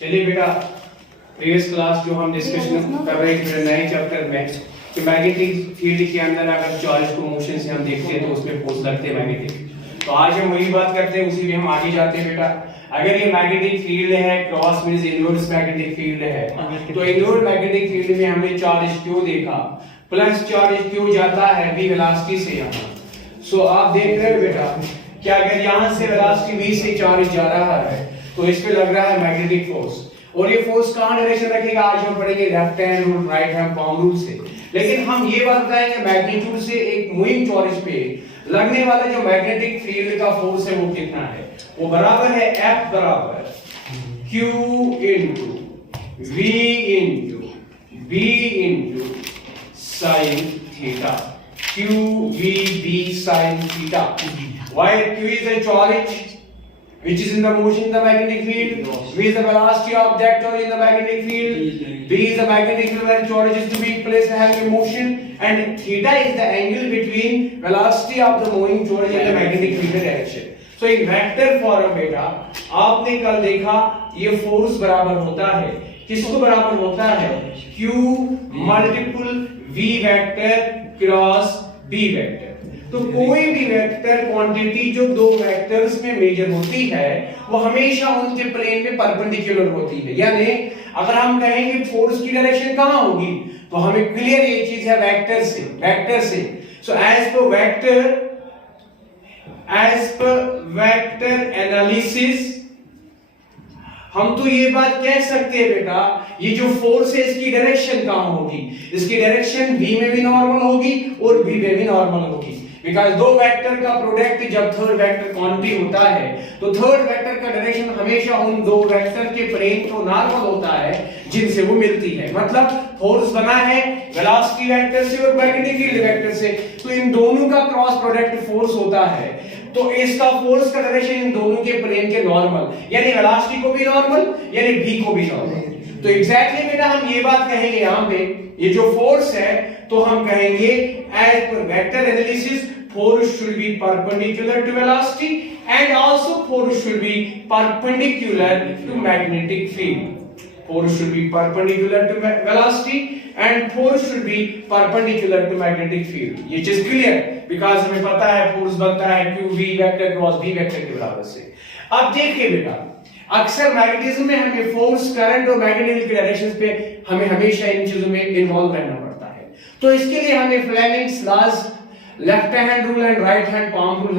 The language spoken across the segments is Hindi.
चलिए बेटा, प्रीवियस क्लास जो हम डिस्कशन कर रहे थे नए चैप्टर में कि मैग्नेटिक फील्ड के अंदर अगर चार्ज को मोशन से हम देखते हैं तो उसमें फोर्स लगते हैं मैग्नेटिक। तो आज हम वही बात करते हैं, उसी में हम आगे जाते हैं बेटा। अगर ये मैग्नेटिक फील्ड है, cross means inverse magnetic field है, तो इनवर्स मैग्नेटिक फील्ड में हमने चार्ज क्यों देखा, प्लस चार्ज क्यों जाता है v वेलोसिटी से यहाँ। सो आप देख रहे हो बेटा कि अगर यहाँ से वेलोसिटी v से चार्ज जा रहा है तो इस पे लग रहा है मैग्नेटिक फोर्स, और ये फोर्स कहां डायरेक्शन रखेगा आज हम पढ़ेंगे left hand rule, right hand palm rule से। लेकिन हम ये बात बताएंगे मैग्नीट्यूड से एक मूविंग टॉर्च पे लगने वाला जो मैग्नेटिक फील्ड का फोर्स है वो कितना है। वो बराबर है F बराबर Q into V into B into sin theta. Q V B sin theta. Why Q is a charge which is in the motion in the magnetic field, V is the velocity of that charge in the magnetic field, B is the magnetic field where charge is to be placed having a motion, and theta is the angle between velocity of the moving charge and the magnetic field direction. So in vector form बेटा आपने कल देखा ये फोर्स बराबर होता है, किसको बराबर होता है, Q multiple V vector cross B vector. तो कोई भी वेक्टर क्वांटिटी जो दो वेक्टर्स में मेजर होती है वो हमेशा उनके प्लेन में परपेंडिकुलर होती है। यानी अगर हम कहेंगे फोर्स की डायरेक्शन कहां होगी तो हमें क्लियर ये चीज है वेक्टर से। सो एज पर वेक्टर एनालिसिस हम तो ये बात कह सकते हैं बेटा ये जो फोर्स है इसकी डायरेक्शन कहां होगी, इसकी डायरेक्शन v में भी नॉर्मल होगी और b में भी नॉर्मल होगी। बिकॉज़ दो वेक्टर का प्रोडक्ट जब थर्ड वेक्टर क्वांटिटी होता है तो थर्ड वेक्टर का डायरेक्शन हमेशा उन दो वेक्टर के प्लेन को नॉर्मल होता है जिनसे वो मिलती है। मतलब फोर्स बना है वेलोसिटी वेक्टर से और मैग्नेटिक फील्ड वेक्टर से, तो इन दोनों का क्रॉस प्रोडक्ट फोर्स होता है। तो इसका फोर्स का डायरेक्शन इन दोनों के प्लेन के नॉर्मल, यानी वेलोसिटी को भी नॉर्मल यानी v को भी नॉर्मल। तो एग्जैक्टली बेटा हम ये बात कहेंगे यहाँ पे ये जो फोर्स है तो हम कहेंगे एज पर vector analysis force should be perpendicular to velocity and also force should be perpendicular to magnetic field. Force should be perpendicular to velocity and force should be perpendicular to magnetic field. ये चीज क्लियर, बिकॉज हमें पता है फोर्स बनता है q v vector cross b vector के बराबर से। अब देखिए बेटा अक्सर मैग्नेटिज्म में हमें फोर्स, करंट और मैग्नेटिक डायरेक्शंस पे हमें हमेशा इन चीजों में इन्वॉल्व रहना पड़ता है। तो इसके लिए हमें Fleming's laws, left hand rule and right hand palm rule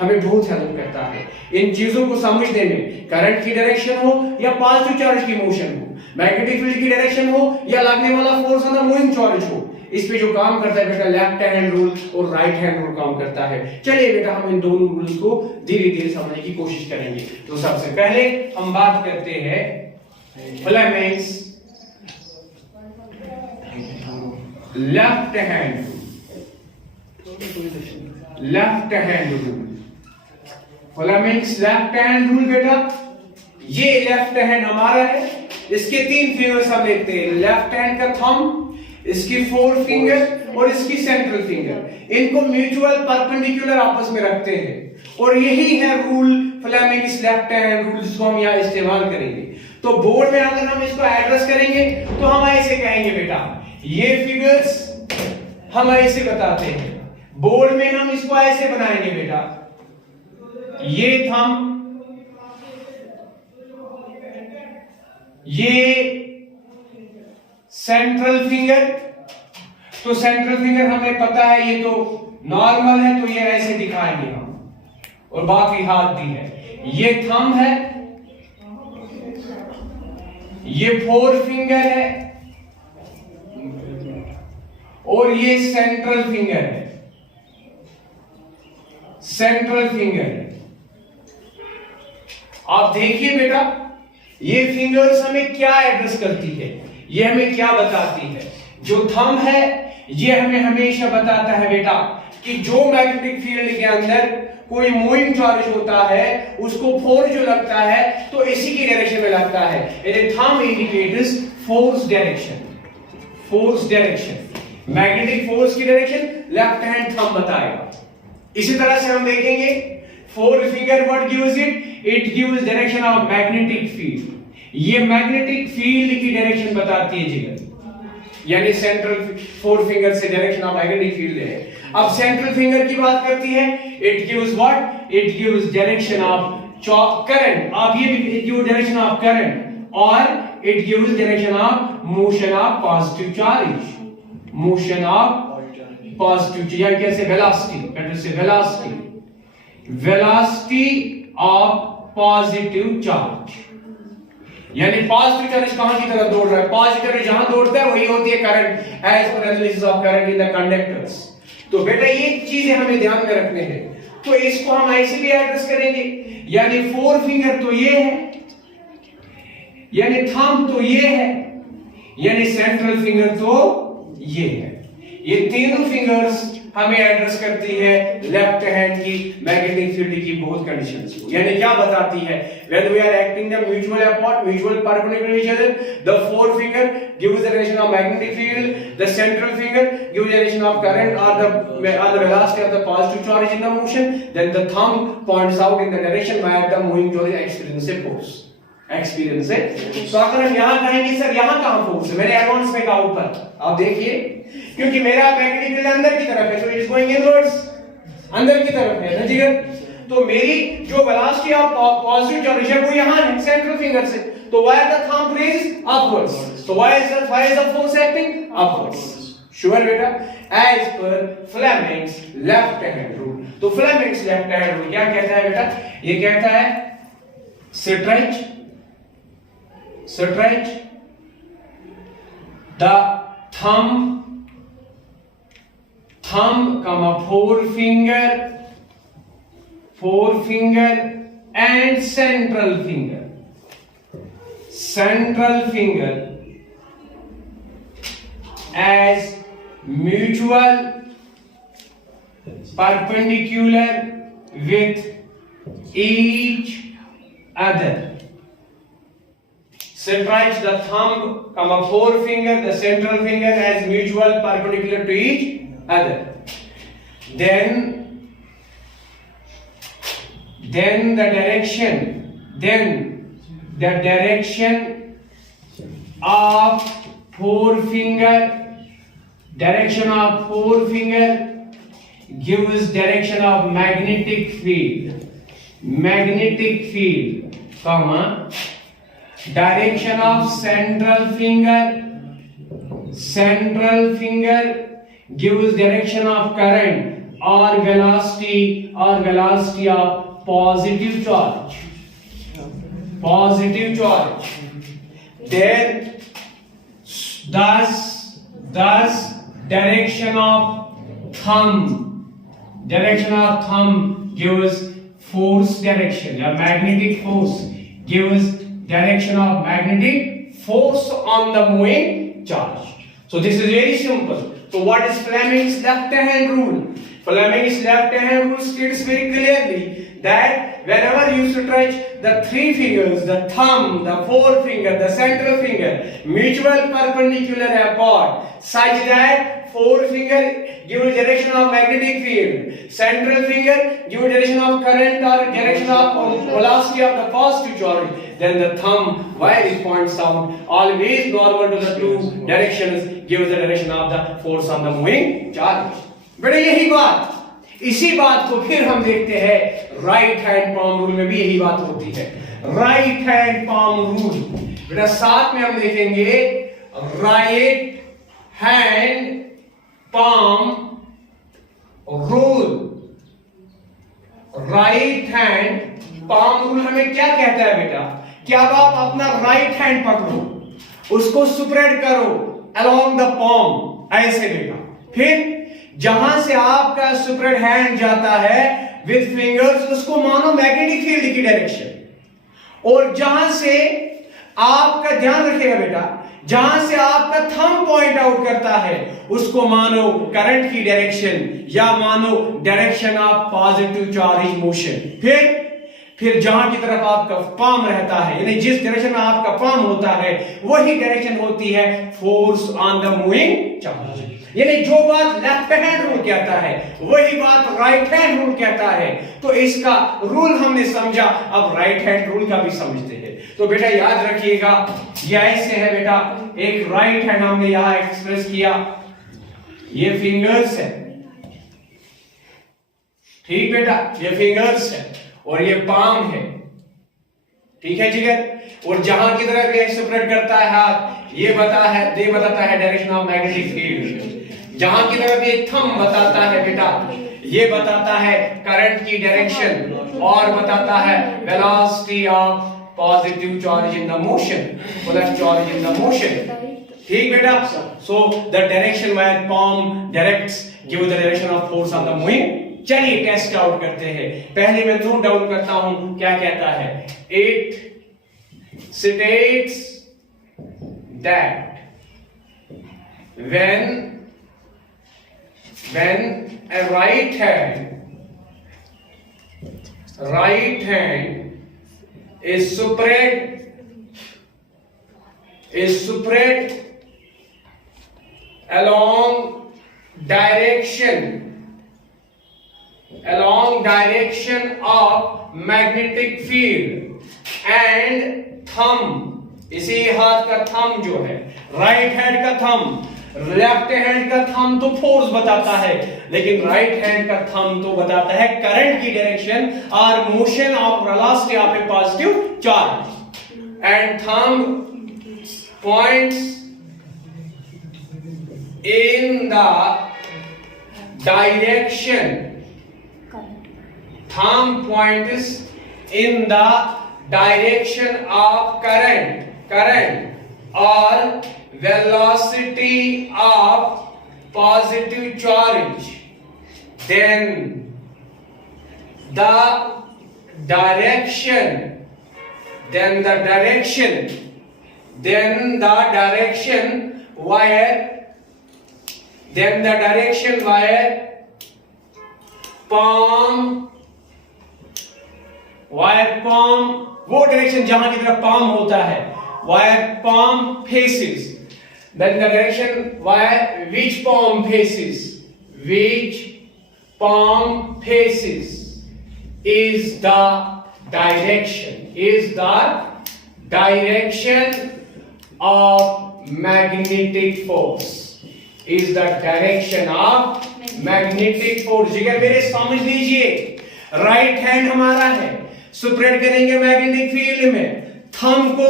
हमें बहुत हेल्प करता है इन चीजों को समझने में। करंट की डायरेक्शन हो या पॉजिटिव चार्ज की मोशन हो, मैग्नेटिक फील्ड की डायरेक्शन हो या लगने वाला force on the moving charge हो, इस पे जो काम करता है बेटा लेफ्ट हैंड रूल और राइट हैंड रूल काम करता है। चलिए बेटा हम इन दोनों रूल्स को धीरे धीरे समझने की कोशिश करेंगे। तो सबसे पहले हम बात करते हैं Fleming's left hand rule. Fleming's left hand rule बेटा ये लेफ्ट हैंड हमारा है, इसके तीन फिंगर्स हम लेते हैं, लेफ्ट हैंड का थंब, इसकी फोर फिंगर और इसकी सेंट्रल फिंगर, इनको म्यूचुअल परपेंडिकुलर आपस में रखते हैं और यही है rule Fleming's left hand rule जिसको हम यहाँ इस्तेमाल करेंगे। तो बोर्ड में अगर हम इसको एड्रेस करेंगे तो हम ऐसे कहेंगे बेटा ये फिगर्स हम ऐसे बताते हैं, बोर्ड में हम इसको ऐसे बनाएंगे बेटा ये थंब, ये सेंट्रल फिंगर। तो सेंट्रल फिंगर हमें पता है ये तो नॉर्मल है तो ये ऐसे दिखाएंगे हम, और बाकी हाथ भी है। ये थंब है, ये फोर फिंगर है और ये सेंट्रल फिंगर है, सेंट्रल फिंगर है। आप देखिए बेटा ये फिंगर्स हमें क्या एड्रेस करती है, ये हमें क्या बताती है। जो थंब है ये हमें हमेशा बताता है बेटा कि जो मैग्नेटिक फील्ड के अंदर कोई मूविंग चार्ज होता है उसको फोर्स जो लगता है तो इसी की डायरेक्शन में लगता है। यानी thumb indicates force direction, force direction, magnetic force की डायरेक्शन लेफ्ट हैंड थंब बताएगा। इसी तरह से हम देखेंगे four finger what gives it gives direction of magnetic field. ये मैग्नेटिक फील्ड की डायरेक्शन बताती है जिगर, यानी सेंट्रल फोर फिंगर से डायरेक्शन ऑफ मैग्नेटिक फील्ड है। अब सेंट्रल फिंगर की बात करती है, it gives what, it gives direction of current. अब ये भी गिव डायरेक्शन ऑफ करंट और it gives direction of motion of positive charge, motion of positive या कैसे वेलोसिटी, बेटर से velocity, velocity of positive charge, यानी पॉजिटिव चार्ज कहां की तरफ दौड़ रहा है, पॉजिटिव चार्ज जहां दौड़ता है वही होती है करंट, एज पर analysis of current in the conductors. तो बेटा ये चीजें हमें ध्यान में रखने हैं, तो इसको हम ऐसे भी एड्रेस करेंगे, यानी फोर फिंगर तो ये है, यानी थंब तो ये है, यानी सेंट्रल फिंगर तो ये है। ये तीनों फिंगर्स हमें एड्रेस करती है लेफ्ट हैंड की मैग्नेटिक फील्ड की बहुत कंडीशंस को, यानी क्या बताती है, when we are acting them mutual apart, mutual perpendicular to each other, the forefinger gives the direction of magnetic field, the central finger gives the direction of current or the velocity of the positive charge in the motion, then the thumb points out in the direction where the moving charge experiences force, experience है। तो अगर हम यहां कहेंगे सर यहां कहां फोर्स है, मैंने एडवांस में कहा ऊपर, आप देखिए क्योंकि मेरा मैग्नेटिक फील्ड अंदर की तरफ है, तो इट इज गोइंग इनवर्ड्स, अंदर की तरफ है ना जिगर, तो मेरी जो वेलोसिटी ऑफ पॉजिटिव चार्ज है वो यहां है सेंट्रल फिंगर से, तो why the thumb raise upwards, तो why is the force acting upwards, sure बेटा, as per Fleming's left hand rule. तो फ्लेमिंग्स लेफ्ट हैंड रूल क्या कहता है बेटा, ये कहता है stretch the thumb comma forefinger and central finger as mutual perpendicular with each other. Stretch the thumb, comma forefinger, the central finger as mutual perpendicular to each other. Then the direction of forefinger gives direction of magnetic field, comma direction of central finger gives direction of current or velocity of positive charge. Then thus direction of thumb gives force direction, or magnetic force gives direction of magnetic force on the moving charge. So this is very simple. So what is Fleming's left hand rule? Fleming's left hand rule states very clearly that whenever you stretch the three fingers, the thumb, the forefinger, the central finger, mutual perpendicular apart, such that forefinger gives direction of magnetic field, central finger gives direction of current or direction of velocity of the positive charge, then the thumb, while it points out always normal to the two directions, gives the direction of the force on the moving charge. बेटे यही बात, इसी बात को फिर हम देखते हैं राइट हैंड पाम रूल में भी यही बात होती है। राइट हैंड पाम रूल बेटा साथ में हम देखेंगे right hand palm rule. Right hand palm rule हमें क्या कहता है बेटा, कि अब आप अपना राइट हैंड पकड़ो, उसको स्प्रेड करो अलोंग द पाम ऐसे बेटा, फिर जहां से आपका स्प्रेड हैंड जाता है विद फिंगर्स उसको मानो मैग्नेटिक फील्ड की डायरेक्शन, और जहां से आपका ध्यान रखिएगा बेटा, जहां से आपका थंब पॉइंट आउट करता है उसको मानो करंट की डायरेक्शन या मानो direction of positive charge motion. फिर जहां की तरफ आपका पाम रहता है, यानी जिस डायरेक्शन में आपका पाम होता है वही डायरेक्शन होती है force on the moving charge. यानी जो बात लेफ्ट हैंड रूल कहता है वही बात राइट हैंड रूल कहता है। तो इसका रूल हमने समझा, अब राइट हैंड रूल का भी समझते हैं। तो बेटा याद रखिएगा ये ऐसे है बेटा, एक राइट हैंड हमने यहां एक्सप्रेस किया, ये फिंगर्स है, ठीक बेटा, ये फिंगर्स है और ये पाम है, ठीक है जिगर। और जहां की तरफ ये स्प्रेड करता है हाथ, ये बताता है डायरेक्शन ऑफ मैग्नेटिक फील्ड। जहां की तरफ ये थंब बताता है बेटा, ये बताता है करंट की डायरेक्शन और बताता है velocity of positive charge in the motion, plus charge in the motion, ठीक बेटा। So the direction where palm directs give the direction of force on the moving। चलिए टेस्ट आउट करते हैं। पहले मैं नोट डाउन करता हूं क्या कहता है। It states that when a right hand is spread along direction of magnetic field and thumb, इसी हाथ का थंब जो है, राइट हैंड का थंब, लेफ्ट हैंड का थंब तो फोर्स बताता है, लेकिन राइट हैंड का थंब तो बताता है करंट की डायरेक्शन और motion of velocity of A positive charge. And thumb points in the direction, thumb points in the direction of current or velocity of positive charge, then the direction where palm, वो डायरेक्शन जहां की तरफ palm होता है, where palm faces, then the direction where which palm faces is the direction of magnetic force, is the direction of magnetic force। जिगर मेरे समझ लीजिए, राइट हैंड हमारा है, स्प्रेड करेंगे मैग्नेटिक फील्ड में, थंब को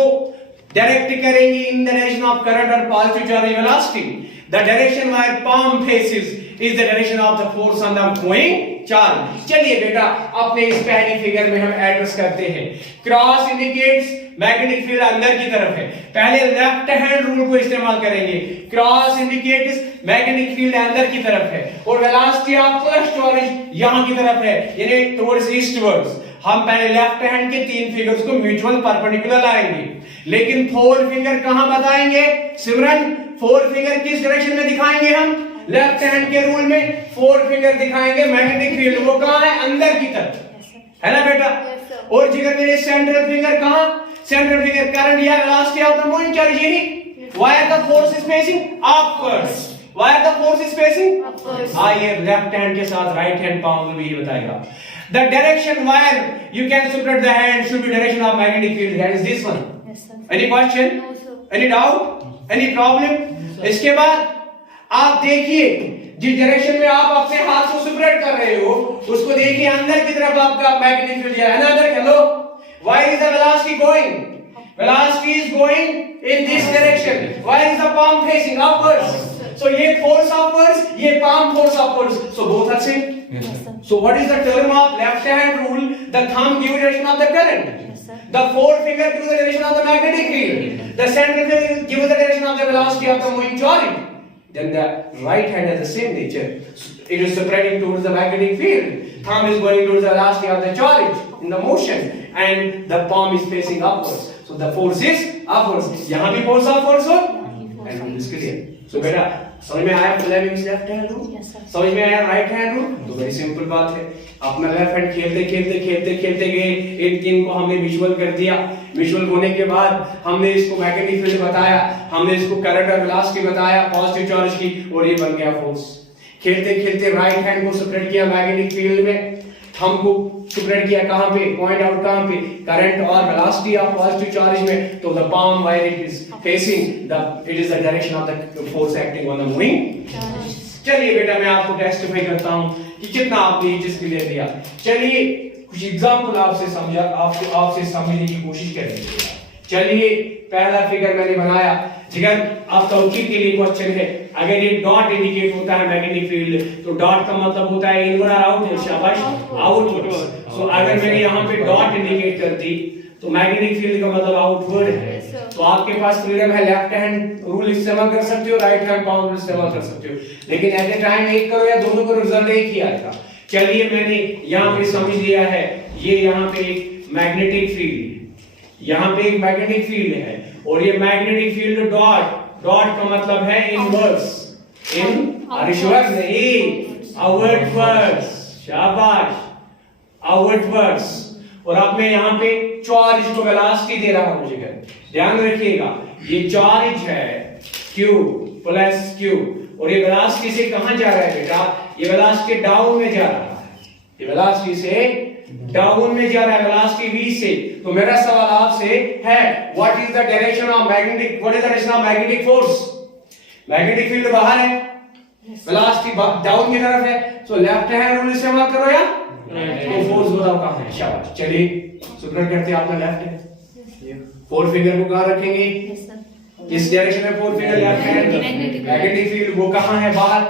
डायरेक्ट करेंगे in the direction of current और positive charge velocity. The direction where palm faces is the direction of the force on the moving charge। चलिए बेटा अपने इस पहली फिगर में हम एड्रेस करते हैं। क्रॉस इंडिकेट्स मैग्नेटिक फील्ड अंदर की तरफ है, पहले लेफ्ट हैंड रूल को इस्तेमाल करेंगे। क्रॉस इंडिकेट्स मैग्नेटिक फील्ड अंदर की तरफ है और वेलोसिटी ऑफ फर्स्ट चार्ज यहां की तरफ है, यानी टुवर्ड्स ईस्टवर्ड्स। हम पहले लेफ्ट हैंड के तीन फिगर्स को म्यूचुअल परपेंडिकुलर लाएंगे, लेकिन फोर फिंगर कहां बताएंगे सिमरन? फोर फिंगर किस डायरेक्शन में दिखाएंगे हम? लेफ्ट हैंड के रूल में फोर फिंगर दिखाएंगे मैग्नेटिक फील्ड, वो कहां है? अंदर की तरफ, है ना बेटा? और जिगर मेरे सेंट्रल फिंगर कहां? सेंट्रल फिंगर करंट या velocity of the moving charge, यही where the force is facing upwards, where the force is facing upwards. आइए लेफ्ट हैंड के साथ राइट हैंड पाम भी ये बताएगा। The direction where you can spread the hand should be direction of magnetic field, that is this one। Yes, sir। Any question? No, sir। Any doubt? Any problem? No, इसके बाद आप देखिए जिस डायरेक्शन में आप अपने हाथ को स्प्रेड कर रहे हो उसको देखिए, अंदर की तरफ आपका मैग्नेटिक फील्ड है ना अंदर। Hello, where is the velocity going? Velocity is going in this direction। Where is the palm facing? Upwards। So ये force upwards, ये palm force upwards, so both are same। Yes, sir। So what is the term of left hand rule? The thumb gives direction of the current, yes, sir। The forefinger gives the direction of the magnetic field, the central finger gives the direction of the velocity of the moving charge। Then the right hand has the same nature, it is spreading towards the magnetic field, thumb is going towards the velocity of the charge in the motion, and the palm is facing upwards, so the force is upwards। यहाँ भी force upwards हो, and rule is clear। So बेटा समझ में आया फ्लेमिंग्स लेफ्ट हैंड रूल? समझ में आया राइट हैंड रूल? तो वेरी सिंपल बात है। अपना लेफ्ट हैंड खेलते गए, इनको हमने विजुअल कर दिया। विजुअल होने के बाद हमने इसको मैग्नेटिक फील्ड बताया, हमने इसको करंट और वेलोसिटी बताया पॉजिटिव चार्ज की, और ये बन गया फोर्स। खेलते राइट हैंड को स्प्रेड किया मैग्नेटिक फील्ड में, थंब को स्प्रेड किया कहां पे, पॉइंट आउट कहां पे, करंट और वेलोसिटी ऑफ पॉजिटिव चार्ज में, तो the palm where it is facing the it is the direction of the force acting on the moving charge. चलिए बेटा मैं आपको टेस्टिफाई करता हूं कि कितना आपने ये चीज क्लियर किया। चलिए कुछ एग्जांपल आपसे समझने की कोशिश करेंगे। चलिए पहला फिगर मैंने बनाया, जिगर अब तौकीद के लिए क्वेश्चन है, अगर ये डॉट इंडिकेट होता है मैग्नेटिक फील्ड, तो डॉट का मतलब होता है इनवर्ड और आउटवर्ड, शाबाश, आउटवर्ड। सो अगर मैंने यहाँ पे डॉट इंडिकेट कर दी तो मैग्नेटिक फील्ड का मतलब आउटवर्ड है। तो आपके पास फ्रीडम है, लेफ्ट हैंड रूल इस्तेमाल कर सकते हो, राइट हैंड पावर रूल इस्तेमाल कर सकते हो, लेकिन एट ए टाइम एक करो या दोनों करो, रिजल्ट एक ही आएगा। चलिए मैंने यहाँ पे समझ लिया है, ये यहाँ पे एक मैग्नेटिक फील्ड, यहाँ पे एक मैग्नेटिक फील्ड है, और ये मैग्नेटिक फील्ड डॉट का मतलब है इनवर्स, रिवर्स नहीं, आउटवर्ड्स, शाबाश, आउटवर्ड्स। और अब मैं यहाँ पे चार्ज को वेलोसिटी दे रहा हूँ, ध्यान रखिएगा, ये चार्ज है Q प्लस Q, और ये वेलोसिटी से कहां जा रहा है बेटा, ये वेलोसिटी डाउन में जा रहा है, ये वेलोसिटी से डाउन में जा रहा है, वेलोसिटी v से। तो मेरा सवाल आपसे है, what is the direction of magnetic, what is the direction of magnetic force? Magnetic field बाहर है, वेलोसिटी डाउन की तरफ है, सो लेफ्ट हैंड रूल इस्तेमाल करो या तो फोर्स बताओ कहां है, शाबाश। चलिए सुपर करते हैं, आपका लेफ्ट है, फोर फिंगर को कहां रखेंगे, इस डायरेक्शन में four finger left hand, magnetic field वो कहां है, बाहर।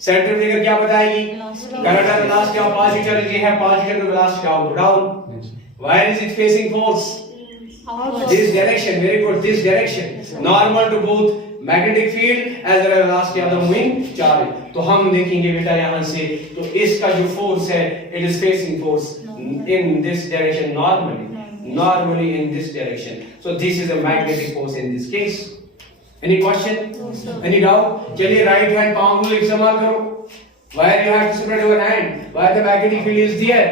सेंटर फिगर क्या बताएगी, करंट और वेलोसिटी ऑफ पॉजिटिव चार्ज है, positive velocity out down, where is it facing force, this direction, very good, this direction, normal to both magnetic field as well as velocity of the moving charge। तो हम देखेंगे बेटा यहाँ से, तो इसका जो फोर्स है, it is facing force in this direction normally in this direction, so this is a magnetic force in this case। any question, any doubt? चलिए right hand palm rule इस्तेमाल करो, where you have to spread your hand, where the magnetic field is there,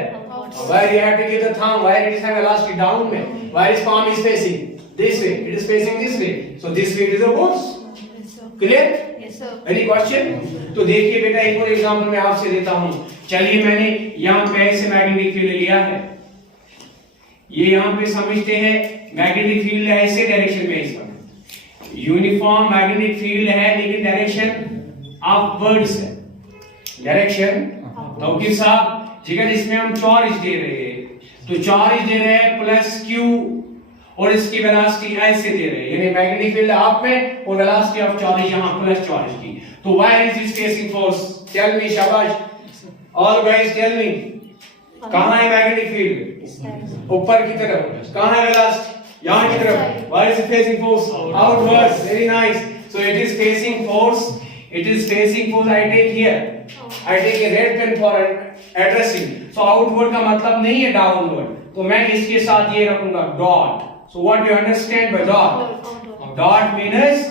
where you have to give the thumb, where it is have velocity down में, where its palm is facing this way, it is facing this way, so this way it is a force। clear? Yes sir। any question? तो देखिए बेटा एक और एग्जांपल मैं आपसे देता हूं। चलिए मैंने यहाँ पे ऐसे मैग्नेटिक फील्ड लिया है, ये यहाँ पे समझते हैं मैग्नेटिक फील्ड है ऐसे डायरेक्शन में, इसका यूनिफॉर्म मैग्नेटिक फील्ड है, लेकिन डायरेक्शन अपवर्ड्स है, डायरेक्शन तो किस साहब, ठीक है, जिसमें हम चार्ज दे रहे हैं, तो चार्ज दे रहे हैं प्लस Q, और इसकी वेलोसिटी ऐसे दे रहे हैं, यानी मैग्नेटिक फील्ड अप में और वेलोसिटी ऑफ चार्ज यहां प्लस चार्ज की, तो where is it facing force, tell me, शाबाश, ऑल गाइस टेल मी, कहां है मैग्नेटिक फील्ड, ऊपर की तरफ, कहां है वेलोसिटी, यहां की तरफ, where is it facing force, outwards, very nice, so it is facing force, I take here, I take a red pen for addressing, so outward का मतलब नहीं है downward, तो मैं इसके साथ ये रखूंगा dot, so what do you understand by dot means,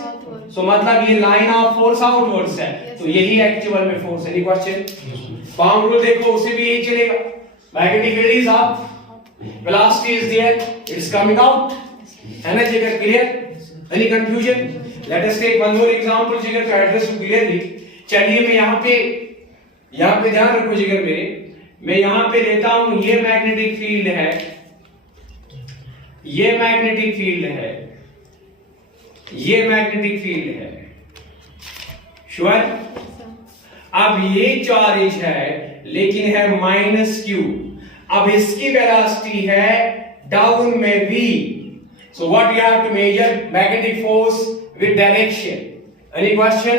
so मतलब ये line of force outwards है, तो यही एक्चुअल में फोर्स है। any question? palm rule देखो, उसे भी यही चलेगा, magnetic field is up, velocity is there, it's coming out, है ना जिगर, clear? any confusion? let us take one more example जिगर to address you clearly। चलिए मैं यहाँ पे ध्यान रखो जिगर मेरे, मैं यहाँ पे लेता हूं, ये मैग्नेटिक फील्ड है, ये मैग्नेटिक फील्ड है, ये मैग्नेटिक फील्ड है, श्योर? अब ये चार्ज है लेकिन है -q, अब इसकी वेलोसिटी है डाउन में v, so what you have to measure magnetic force with direction। any question?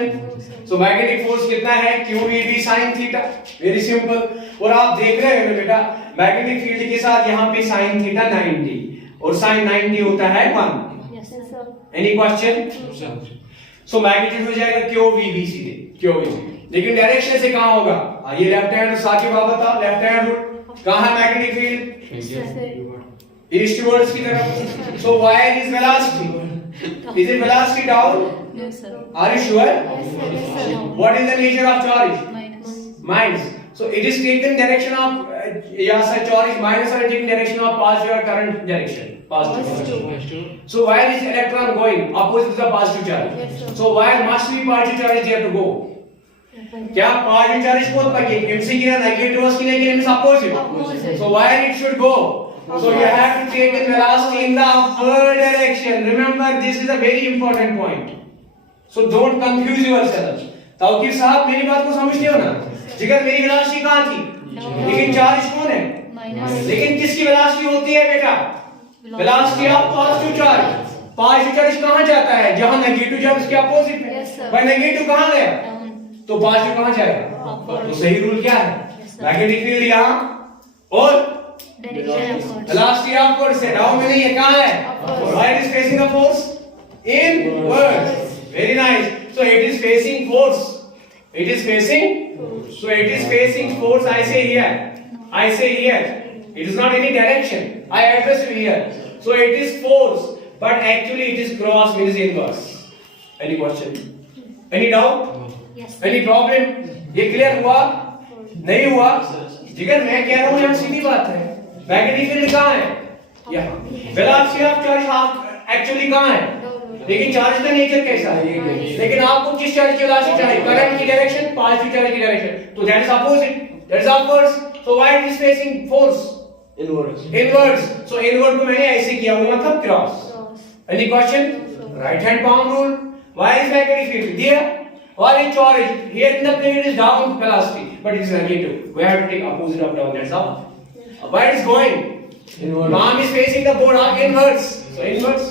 so magnetic force कितना है, qvb sin theta, very simple. और आप देख रहे हो बेटा मैग्नेटिक फील्ड के साथ यहाँ पे sin थीटा 90 और sin 90 होता है 1। yes sir। any question? so magnetic हो जाएगा qvb सीधे, qvb, लेकिन डायरेक्शन से कहां होगा, ये लेफ्ट हैंड साकिब आप बताओ, लेफ्ट हैंड रूल कहां है मैग्नेटिक फील्ड, ईस्टवर्ड्स की तरफ, so where is velocity, is it velocity down? no sir। are you sure? yes sir। what is the nature of charge? minus। so it is taken direction of charge minus or taking direction of positive or current direction, positive, so where is electron going, opposite to the positive charge, yes sir। so where must be positive charge there to go, क्या positive charge कोत पके MC की negative was की लेकिन is opposite. So where it should go? So you have to take the velocity in the upward direction. Remember, this is a very important point. So don't confuse yourself. ताऊकीर साहब मेरी बात को समझते हो ना? जिगर मेरी वेलोसिटी कहाँ थी? लेकिन चार्ज कौन है? लेकिन किसकी वेलोसिटी होती है बेटा? Velocity of positive charge. Positive charge कहाँ जाता है? जहाँ नेगेटिव चार्ज उसके अपोजिट है. भाई नेगेटिव कहाँ गया? तो पॉजिटिव कहाँ जाएगा? तो सही रूल क्या है? मैग्नेटिक फील्ड यहाँ और velocity upwards है. डाउन में नहीं है. कहाँ है? Why it is facing the force? Inwards. Very nice. So it is facing force. It is facing. So it is facing force. I say here. I say here. It is not any direction. I address you here. So it is force, but actually it is cross means inverse. Any question? Any doubt? Yes. Any problem? ये clear हुआ? नहीं हुआ? जिगर मैं कह रहा हूँ यहाँ सीधी बात है. मैग्नेटिक फील्ड कहाँ है? यहाँ. वेलोसिटी ऑफ चार्ज एक्चुअली कहाँ है? लेकिन चार्ज का नेचर कैसा है? लेकिन आपको किस चार्ज की वेलोसिटी चाहिए? करंट की डायरेक्शन, पॉजिटिव चार्ज की डायरेक्शन. तो that is opposite. That is upwards. So why it is facing force? Inwards. So inward को मैंने ऐसे किया हुआ मतलब cross. Any question? Right hand palm rule. Why is magnetic field here? Or in charge here in the plane is down velocity, but it is negative. We have to take opposite of down. That's all. Where it is going? Inward. Palm is facing the board inwards. So inwards.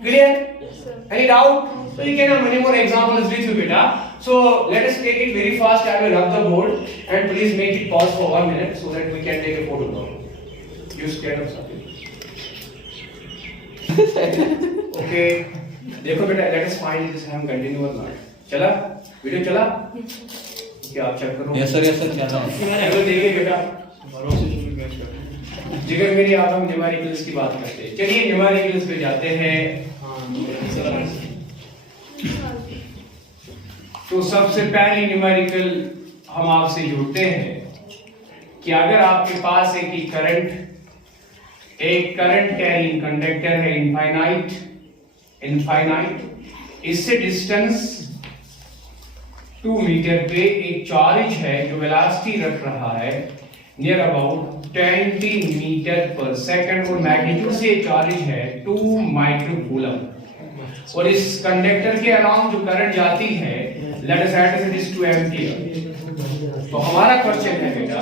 Clear? Yes, sir. Any doubt? So you can have many more examples with you, beta. So let us take it very fast. I will rub the board and please make it pause for 1 minute so that we can take a photo now. You scared of something? Okay. देखो बेटा, let us find this. हम continue or not? चला? वीडियो चला? क्या आप चेक करो? यस सर चल रहा हूँ. चलो देखिए बेटा. जिगर मेरी आप हम न्यूमेरिकल्स की बात करते हैं. चलिए न्यूमेरिकल्स पे जाते हैं. तो सबसे पहली न्यूमेरिकल हम आपसे जोड़ते हैं कि अगर आपके पास एक करंट कैरिंग कंडक्टर है इनफाइनाइट, इससे डिस्टेंस 2 मीटर पे एक चार्ज है जो वेलोसिटी रख रहा है near about 20 metre per second और मैग्नीट्यूड से चार्ज है 2 माइक्रोकूलम. और इस कंडक्टर के अराउंड जो करंट जाती है let us add it is 2 ampere. तो हमारा क्वेश्चन है बेटा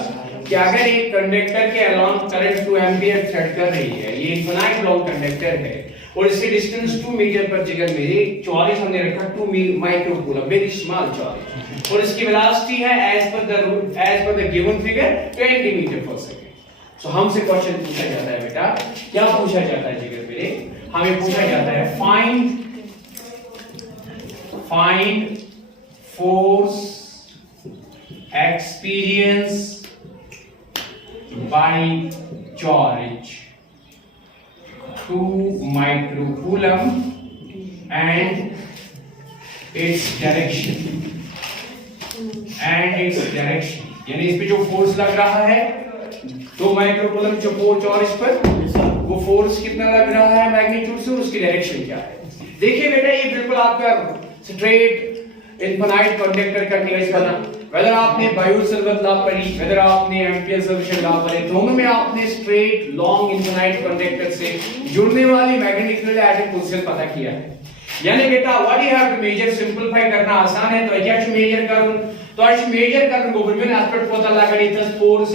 कि अगर एक कंडक्टर के अराउंड करंट 2 एम्पियर थ्रेड कर रही है, ये इनफाइनाइट लॉन्ग कंडक्टर है और इससे डिस्टेंस 2 मीटर पर जिगर मेरे चार्ज हमने रखा 2 माइक्रोकूलम, वेरी स्मॉल चार्ज, और इसकी वेलोसिटी है एज पर the given figure 20 metre per second. So हमसे क्वेश्चन पूछा जाता है बेटा, क्या पूछा जाता है जिगर मेरे? हमें पूछा जाता है find force experience by charge 2 microcoulomb and its direction. यानी इस पे जो फोर्स लग रहा है 2 माइक्रोकूलम जो चार्ज पर, वो फोर्स कितना लग रहा है मैग्नीट्यूड से, उसकी डायरेक्शन क्या है. देखिए बेटा, ये बिल्कुल आपका स्ट्रेट इनफाइनाइट कंडक्टर का केस बना. वेदर आपने बायोसल्वत लॉ पढ़ी, वेदर आपने एम्पियर्स सर्वेशन लॉ पढ़े, दोनों में आपने स्ट्रेट लॉन्ग इनफाइनाइट कंडक्टर से जुड़ने वाली magnetic field at a position पता किया है. यानी बेटा what you have to measure, simplify करना आसान है. तो क्या मेजर करूं? तो आज मेजर करने को बिल्कुल एस्पेक्ट पता लगा दी 10 force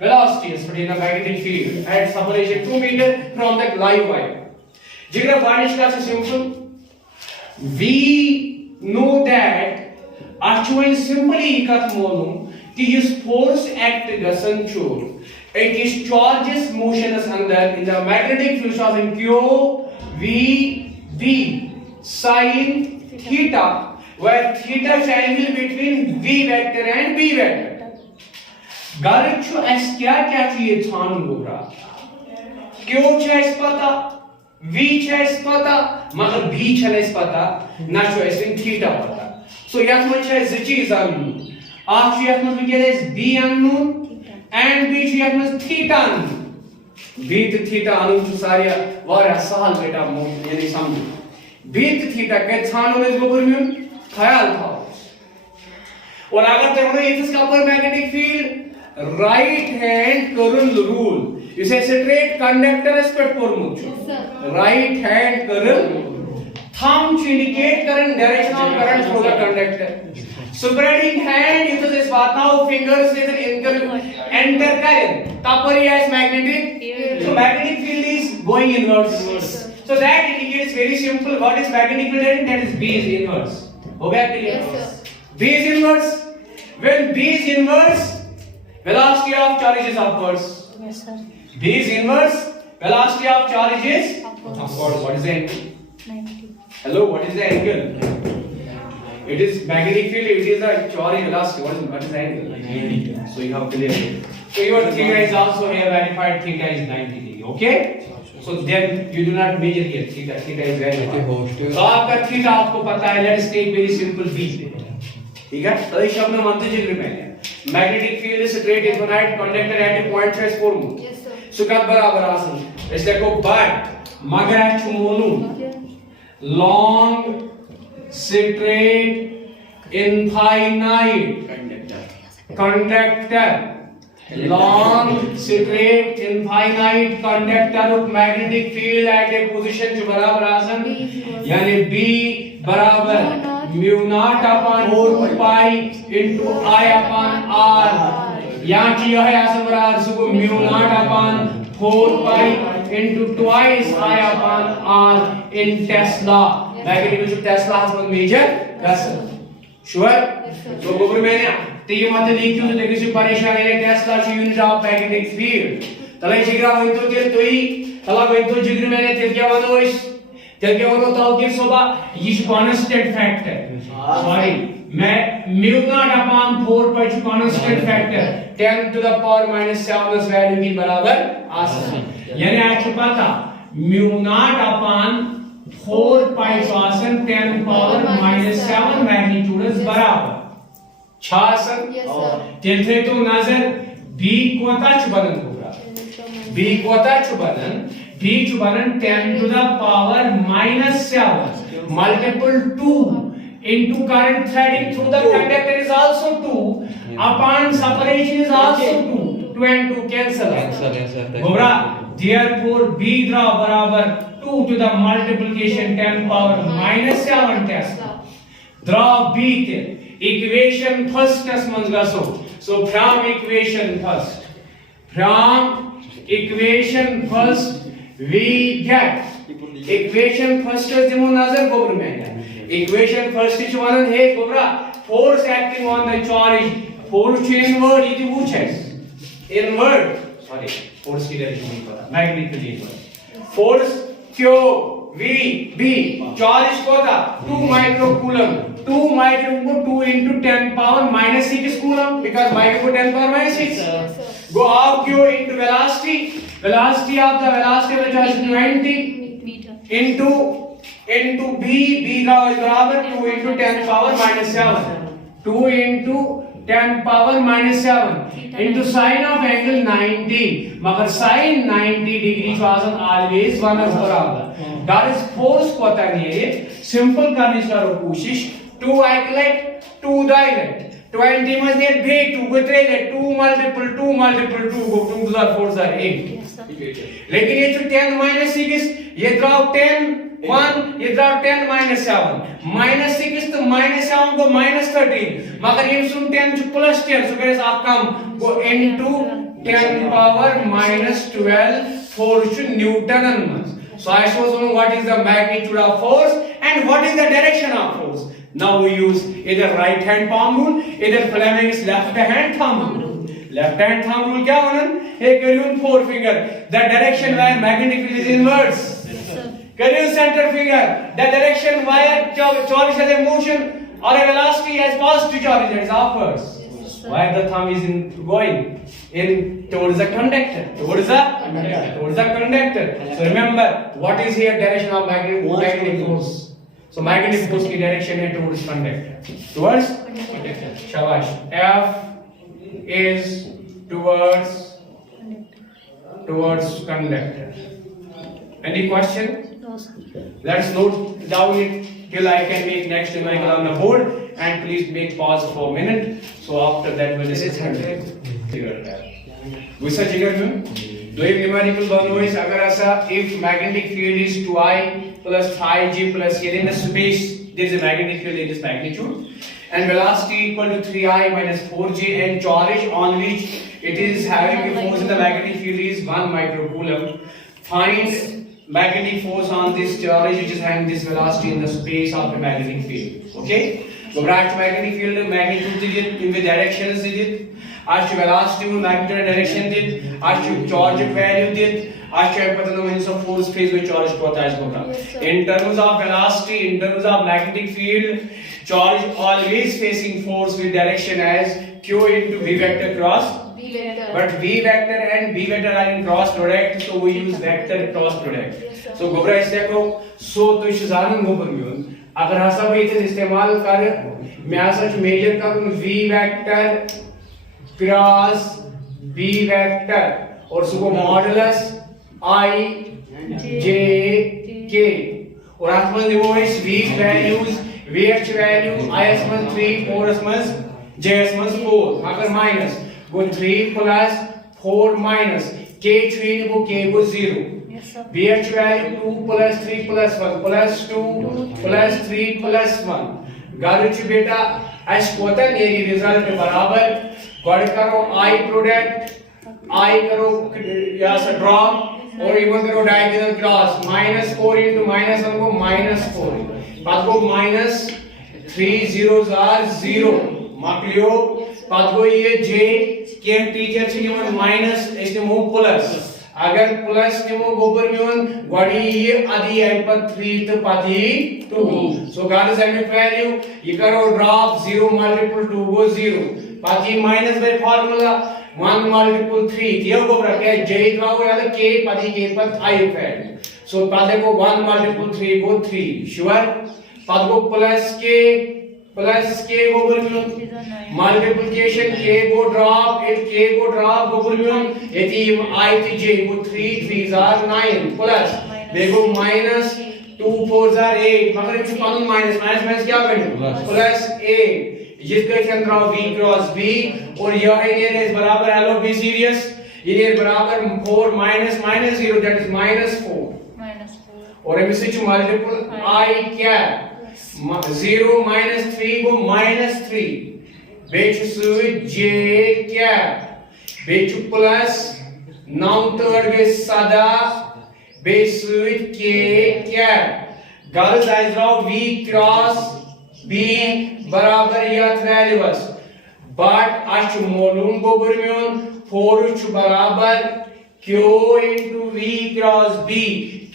velocity is in the magnetic field at separation 2 meter from the live wire. जिगर varnish का simple, we know that actually simply कत मोलूं कि इस force act गसन चोर एक इस charges motion is under in the magnetic field of in Q V B sin theta, where theta is angle between V vector and B vector. गर्ज छो एस क्या चाहिए छान गोबरा क्यों छेस पता v छेस पता मगर b छलेस पता ना छो एस इन थीटा पता. सो यत मन छे ज चीज अननोन, आख छ यत मन विकेस b अननोन एंड b छ यत मन थीटा अननोन. b त थीटा अननोन सारिया वारा सहल बेटा मो यानी समझो b त थीटा के छानो इस गोबर में ख्याल था. और अगर तुमने इथस कपर magnetic field right hand curl rule इस स्ट्रेट कंडक्टरस पे पोरमुत right hand curl thumb indicate current direction of current through the conductor. Spreading hand into this path now fingers with an enter current. Tapari has magnetic. So magnetic field is going inwards. So that indicates very simple. What is magnetic field? That is B is inverse. Okay, clear? Yes, B is inverse. When B is inverse, velocity of charge is upwards. Yes, sir. B is inverse. Velocity of charge is Upwards. What is the angle? 90. Hello, what is the angle? It is magnetic field. It is the charge velocity. What is the angle? So you have clear. So your theta is also here verified. Theta is 90 degree. Okay? So then you do not measure here. Theta is verified. So आपका theta आपको पता है. Let us take very simple B. ठीक है? तो इस शब्द में मानते जिक्र में है. Magnetic field is straight infinite conductor at a point trace formula. Yes, sir. So कब बराबर आसन? इसलिए को but मगर है चुमोनू. Long straight infinite conductor long straight infinite conductor of magnetic field at a position जो बराबर आसन यानी B बराबर mu naught upon 4 pi into I upon R यहाँ की यह है आसन बराबर सुबह mu naught upon 4 pi into twice I upon R in Tesla. Magnetic field Tesla has one major vessel. Sure? So गोबर मैंने तीन मत लिखी तो देखिए जो परेशानी है Tesla की unit of magnetic field. तले जिग्रा वही तो ही तला वही तो जिग्र मैंने तेल क्या वनो तो कि सुबह ये constant factor. Sorry, मैं mu naught upon 4 pi constant factor 10 to the power minus 7 इस वैल्यू की बराबर आसान. यानी आपको पता mu naught upon 4 pi आसन 10 power minus 7 magnitude इस बराबर. छासन. Yes, sir. तेरे तो नजर B कोता चुबनन होगा. B कोता चुबनन B चुबनन 10 to the power minus 7 multiple 2 into current threading through the conductor is also 2 upon separation is also 2 2 and 2 cancel Gobra therefore B draw barabar 2 to the multiplication 10 power minus 7 Tesla draw B te equation first as manz gaso so from equation first we get equation first as demo nazar gobra mein equation first is one hey gobra force acting on the charge force to inward it which is inward sorry force की डायरेक्शन नहीं पता magnetic field inward force q v b charge को था 2 micro coulomb 2 micro को 2 into 10 power minus 6 coulomb because micro को 10 power minus 6 go out q into velocity of the velocity of the charge 90 meter into b का बराबर 2 into 10 power minus 7 2 into 10 power minus 7 into sine of angle 90 मगर sin 90 degree Vasan always 1 is बराबर that is force को पता नहीं है simple करने की कोशिश 2 isolate 2 dilate 20 must get b 2 go 3 2 multiple 2 multiple 2 go 2 to the 4 are 8 लेकिन ये जो 10 minus 6 ये draw 10 1 ये draw 10 minus 7 minus 6 तो minus 7 को minus 13 मगर ये सुन 10 जो plus 10 so guys आप काम go into 10 power minus 12 force Newton and so I show you what is the magnitude of force and what is the direction of force. Now we use either right hand palm rule either Fleming's left hand thumb rule. Left hand thumb rule क्या होना है करियन 4 finger the direction where magnetic field is inwards. Kariyan center finger the direction where charge has a motion or a velocity has positive charge is upwards. Where the thumb is going in towards the conductor. So remember what is here direction of magnetic force. So magnetic force की direction है towards conductor. Towards conductor. शाबाश. F is towards conductor. Any question? No, sir. Let's note down it till I can make next numerical on the board. and please make pause for a minute. So after that we'll discuss figure that. Visa jigar mein do numerical banwise agar asa if magnetic field is 2I plus 5G plus here in the space there is a magnetic field in this magnitude and velocity equal to 3I minus 4G and charge on which it is having a force in the magnetic field is 1 microcoulomb. Find magnetic force on this charge which is having this velocity in the space of the magnetic field. Okay? So branch magnetic field magnitude digit in the directions digit. As velocity magnitude direction digit. As charge value digit. As पता ना means of force phase with charge होता है इसको. In terms of velocity, in terms of magnetic field, charge always facing force with direction as Q into V vector cross. But V vector and B vector are in cross product, so we use vector cross product. So गोबरा इससे को so तो इस जान गोबर में अगर हसा भी इसे इस्तेमाल कर मैं ऐसा मेजर करूँ V vector cross B vector और उसको मॉडुलस I J K और आसमान देखो इस V values VH value I आसमान 3 4 आसमान J आसमान 4 अगर माइनस वो 3 plus 4 minus k 3 वो k वो 0 BH value 2 plus 3 plus 1 plus 2 plus 3 plus 1 गालुच बेटा ऐस कोता नेरी रिजल्ट बराबर गॉड करो I प्रोडक्ट I करो या सा ड्रॉप और इवन करो डायगोनल क्रॉस -4 into -1 को -4 बाद को -3 zeros are 0 माक्लियो बाद को ये j के टीचर से निमन माइनस इसने मो प्लस अगर प्लस निमो गोबर मिवन गॉडी ये आदि एम पर 3 तो पादी 2 सो गार्ड सेमी वैल्यू ये करो ड्रॉप 0 मल्टीपल 2 वो 0 पादी माइनस बाय फार्मूला 1 मल्टीपल 3 ये गोबर के j ड्रॉप या k पादी k पर 5 वैल्यू सो पादे को 1 मल्टीपल 3 वो 3 श्योर पाद को प्लस k गोबर मिवन multiplication k go drop it k go drop go bulmion yeti I to j go 3 3s are 9 plus they go minus 2 4s are 8 मगर इसमें कानून माइनस क्या बने प्लस 8 जिसके अंदर v क्रॉस b और यह है इस बराबर हेलो बी सीरियस ये बराबर 4 minus 0 that is -4 और हम इसे मल्टीपल I क्या 0 -3 को -3 बेच सुई j क्या बेच प्लस 9 थर्ड के सदा बेच सुई k क्या girls eyes Rao v cross b बराबर यथ वैल्यूस बट अश मोलूम गोबर में 4 च बराबर q into v cross b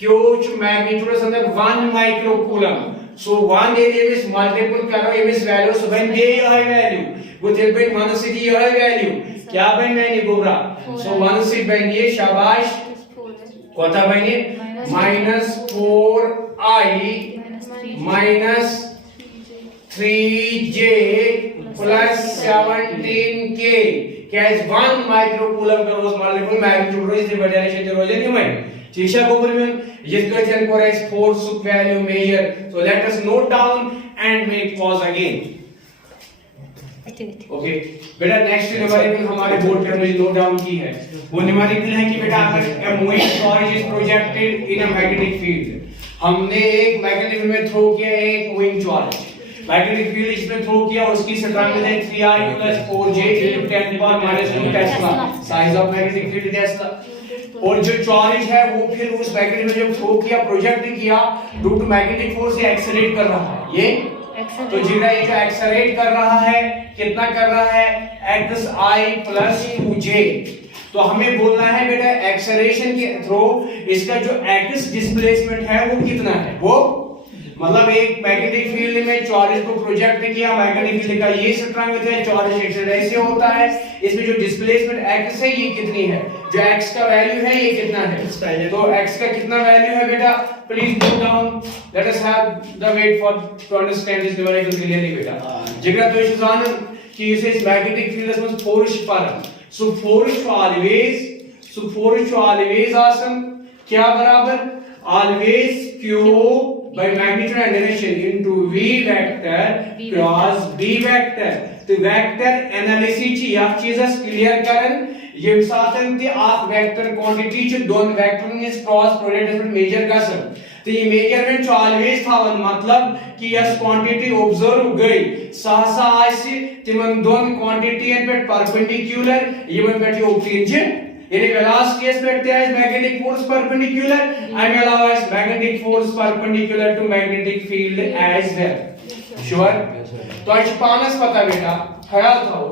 q च मैग्नीट्यूड संदर्भ 1 microcoulomb so 1 area is multiple करो इस वैल्यू सो बन ये है वैल्यू वो तेरे पे मानसिक ये है वैल्यू क्या बन वैल्यू गोबरा सो मानसिक बन ये शाबाश कोता बन ये -4i minus 3j plus 17k क्या इस 1 माइक्रोकूलम का रोज मल्टीपल मैग्नीट्यूड रोज दी डायरेक्शन जो रोज नहीं में चीशा गोबर में this question for is force value measure so let us note down and make pause again okay बेटा नेक्स्ट न्यूमेरिकल हमारे बोर्ड पे हमने नोट डाउन की है वो न्यूमेरिकल है कि बेटा अगर a moving charge is projected in a magnetic field हमने एक मैग्नेटिक फील्ड में थ्रो किया एक मूविंग चार्ज मैग्नेटिक फील्ड इसमें थ्रो किया उसकी स्ट्रेंथ है 3i + 4j × 10⁻⁻2 Tesla size of magnetic field Tesla और जो चार्ज है वो फिर उस मैग्नेट में जब थ्रो किया प्रोजेक्ट किया ड्यू टू मैग्नेटिक फोर्स से एक्सेलरेट कर रहा है ये तो जितना ये जो एक्सेलरेट कर रहा है कितना कर रहा है xi + 2j तो हमें बोलना है बेटा एक्सेलरेशन के थ्रू इसका जो x डिस्प्लेसमेंट है वो कितना है वो मतलब एक मैग्नेटिक फील्ड में चार्ज को प्रोजेक्ट किया मैग्नेटिक फील्ड का ये स्ट्रेंथ है चार्ज एक्सेलरेट से होता है इसमें जो डिस्प्लेसमेंट x है ये कितनी है जो x का वैल्यू है ये कितना है तो x का कितना वैल्यू है बेटा please note down let us have the wait for to understand this numerical clearly बेटा जिगरा तो इस जान कि इसे मैग्नेटिक फील्ड में फोर्स पर सो फोर्स ऑलवेज आसन क्या बराबर always q by magnitude and direction into V vector cross B vector. तो वेक्टर एनालिसिस ची या चीजस क्लियर करन यम साथन ते आख वेक्टर क्वांटिटी च दोन वेक्टर इस क्रॉस प्रोडक्ट पे मेजर गसन तो ये मेजरमेंट ऑलवेज थावन मतलब कि यस क्वांटिटी ऑब्जर्व गई सहसा आसी तिमन दोन क्वांटिटी पे परपेंडिकुलर यमन पे यो ऑब्टेन छ यानी वेलोसिटी केस पे ते magnetic force perpendicular and allow as magnetic force perpendicular to magnetic field as well sure तो आज पानस पता बेटा ख्याल थाओ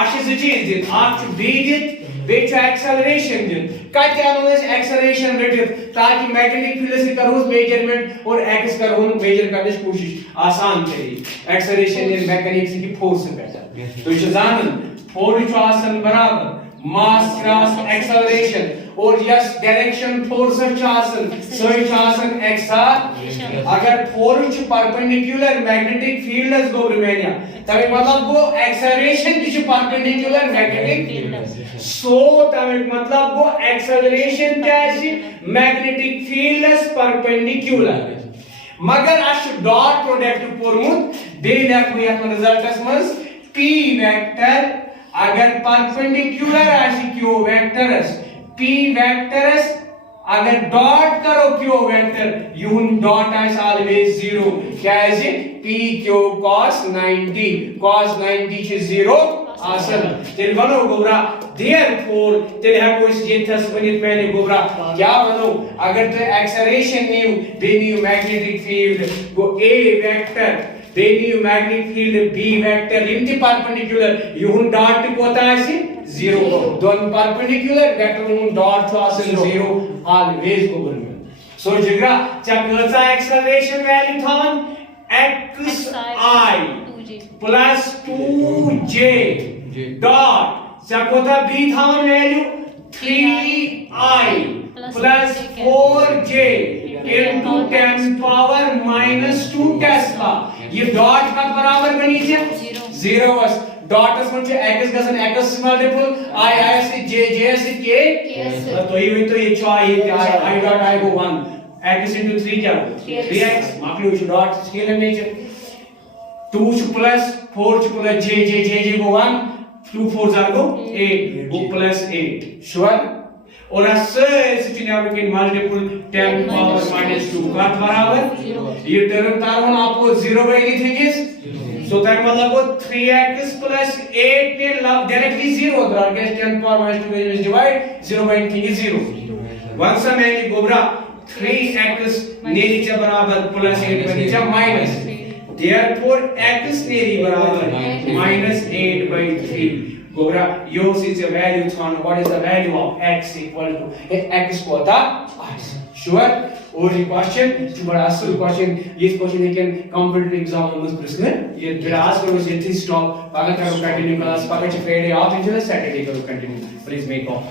आशे से चीज दिन आप बी दित बेच एक्सेलरेशन दिन कत अनुस एक्सेलरेशन रटित ताकि मैग्नेटिक फील्ड से करो मेजरमेंट और एक्स करो मेजर करने की कोशिश आसान करी एक्सेलरेशन इन मैकेनिक्स की फोर्स पे तो ये जानन फोर्स आसन बराबर मास क्रॉस एक्सेलरेशन और यस डायरेक्शन फोर्स आसन सही आसन एक्सेलरेशन अगर फोर्स परपेंडिकुलर मैग्नेटिक फील्ड इज गो रिमेनिया तबे मतलब गो एक्सेलरेशन की परपेंडिकुलर मैग्नेटिक फील्ड सो तबे मतलब गो एक्सेलरेशन क्या है मैग्नेटिक फील्ड इज परपेंडिकुलर मगर अश डॉट प्रोडक्ट पोरमुत बे लेख यत रिजल्टस मस p वेक्टर अगर परपेंडिकुलर आशी क्यू वेक्टरस p वेक्टरस अगर डॉट करो क्यू वेक्टर यून डॉट आस ऑलवेज 0 क्या है p q cos 90 छ 0 आसन तेल वनो गोबरा देयरफॉर तेल हको इस जेथस वनित मैंने गोबरा क्या वनो अगर तो एक्सेलरेशन न्यू बे न्यू मैग्नेटिक फील्ड गो a वेक्टर बे न्यू मैग्नेटिक फील्ड b वेक्टर इनती परपेंडिकुलर यून डॉट कोता आसी 0 दोन परपेंडिकुलर वेक्टर यून डॉट छ आसन 0 ऑलवेज गोबर सो जिगरा चकचा एक्सेलरेशन वैल्यू थावन xi plus 2j dot चकोता b थावन value 3i plus 4j into 10 power minus 2 Tesla ये डॉट का बराबर बनी छे 0 बस डॉट इस में x गसन x मल्टीपल i से j से k तो ये चाहिए i डॉट i को 1 x into 3 क्या 3x माफ लो dot scalar nature 2 plus 4 plus j को 1 2 4 जार को 8 वो plus 8 श्योर और असस चिन्ह के मल्टीपल 10 पावर minus 2 का बराबर ये टर्म तारवन आपको 0 बाय लिखेंगे सो दैट मतलब वो 3x plus 8 ने लव डायरेक्टली 0 द्वारा के 10 power minus 2 is divide 0 by 3 is 0 once मैं गोबरा 3x नीचे बराबर प्लस 8 पर नीचे माइनस therefore x नेरी बराबर -8 by 3 Gobra yo is a value on what is the value of x equal to x कोता sure और ये क्वेश्चन जो बड़ा असल क्वेश्चन ये क्वेश्चन लेकिन कॉम्पिटिटिव एग्जाम में प्रश्न ये बिरास करो ये थी स्टॉप पागल करो कंटिन्यू क्लास पागल फ्राइडे ऑफ इंजॉय सैटरडे करो कंटिन्यू प्लीज मेक ऑफ